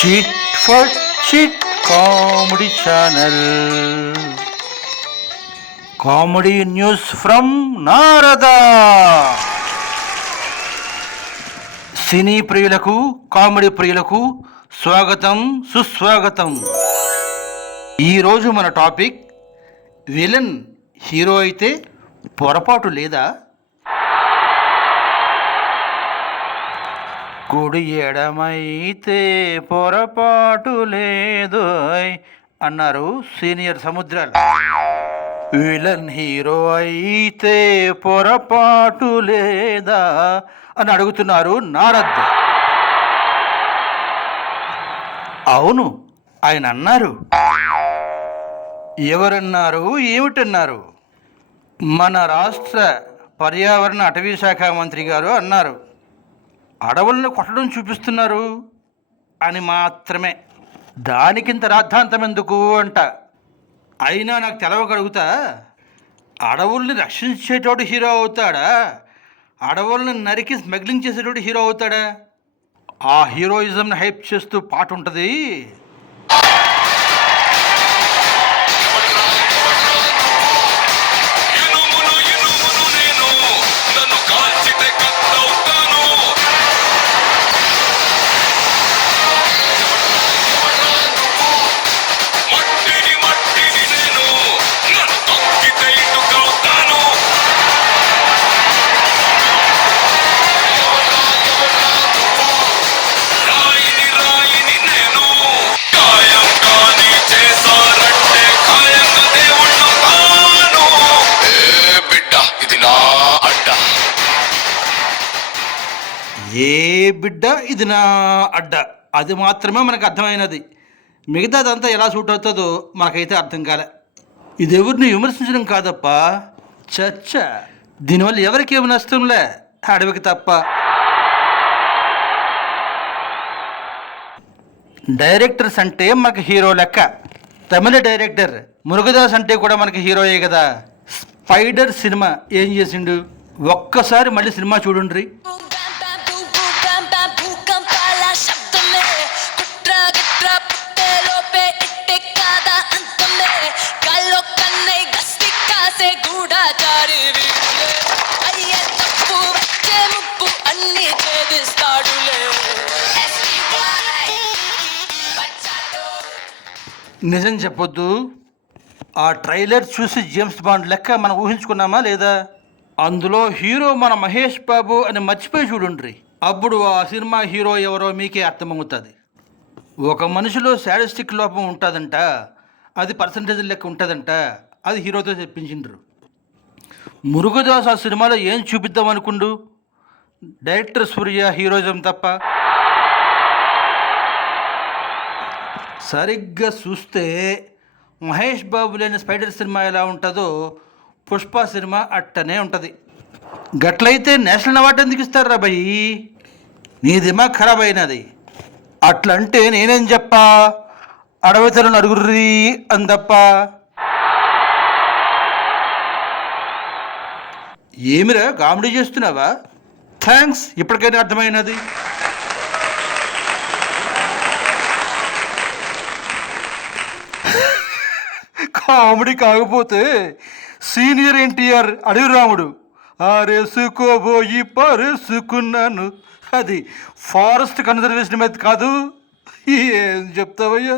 Chit for chit comedy channel. Comedy news from Narada. Cine ప్రియులకు, comedy ప్రియులకు స్వాగతం, సుస్వాగతం. ఈరోజు మన టాపిక్, విలన్ హీరో అయితే పొరపాటు లేదా? కుడి ఎడమైతే పొరపాటు లేదు అన్నారు సీనియర్ సముద్రాలు. విలన్ హీరో అయితే పొరపాటు లేదా అని అడుగుతున్నారు నారద్. అవును, ఆయన అన్నారు. ఎవరన్నారు, ఏమిటన్నారు? మన రాష్ట్ర పర్యావరణ అటవీ శాఖ మంత్రి గారు అన్నారు. అడవులను కొట్టడం చూపిస్తున్నారు అని మాత్రమే. దానికింత రాద్ధాంతం ఎందుకు అంట. అయినా నాకు తెలవగలుగుతా, అడవుల్ని రక్షించేటోడు హీరో అవుతాడా, అడవులను నరికి స్మగ్లింగ్ చేసేటోడు హీరో అవుతాడా? ఆ హీరోయిజంని హైప్ చేస్తూ పాట ఉంటుంది. ఏ బిడ్డ ఇది నా అడ్డ, అది మాత్రమే మనకు అర్థమైనది. మిగతాదంతా ఎలా సూట్ అవుతుందో మనకైతే అర్థం కాలే. ఇది ఎవరిని విమర్శించడం కాదప్ప, చర్చ. దీనివల్ల ఎవరికి ఏమి నష్టంలే, అడవికి తప్ప. డైరెక్టర్స్ అంటే మనకి హీరో లెక్క. తమిళ డైరెక్టర్ మురుగదాస్ అంటే కూడా మనకి హీరోయే కదా. స్పైడర్ సినిమా ఏం చేసిండు ఒక్కసారి మళ్ళీ సినిమా చూడండి. నిజం చెప్పొద్దు, ఆ ట్రైలర్ చూసి జేమ్స్ బాండ్ లెక్క మనం ఊహించుకున్నామా లేదా? అందులో హీరో మన మహేష్ బాబు అని మర్చిపోయి చూడండి. అప్పుడు ఆ సినిమా హీరో ఎవరో మీకే అర్థమవుతుంది. ఒక మనిషిలో శాడిస్టిక్ లోపం ఉంటుందంట, అది పర్సంటేజ్ లెక్క ఉంటుందంట, అది హీరోతో చెప్పించిండ్రు. మురుగదాస్ ఆ సినిమాలో ఏం చూపిద్దాం అనుకుండు? డైరెక్టర్ సూర్య హీరోయిజం తప్ప. సరిగ్గా చూస్తే మహేష్ బాబు లేని స్పైడర్ సినిమా ఎలా ఉంటుందో పుష్ప సినిమా అట్టనే ఉంటుంది. గట్లయితే నేషనల్ అవార్డు ఎందుకు ఇస్తారు రా భయ్? నీ దిమాగ్ ఖరాబ్ అయినది. అట్లంటే నేనేం చెప్పా, అడవితలను అడుగుర్రీ అని తప్ప. ఏమిరా కామెడీ చేస్తున్నావా? థ్యాంక్స్, ఇప్పటికైనా అర్థమైనది. కామెడీ కాకపోతే సీనియర్ ఎన్టీఆర్ అడవి రాముడు ఆరేసుకోబోయి పరేసుకున్నాను, అది ఫారెస్ట్ కన్జర్వేషన్ మీద కాదు. ఏం చెప్తావయ్యా?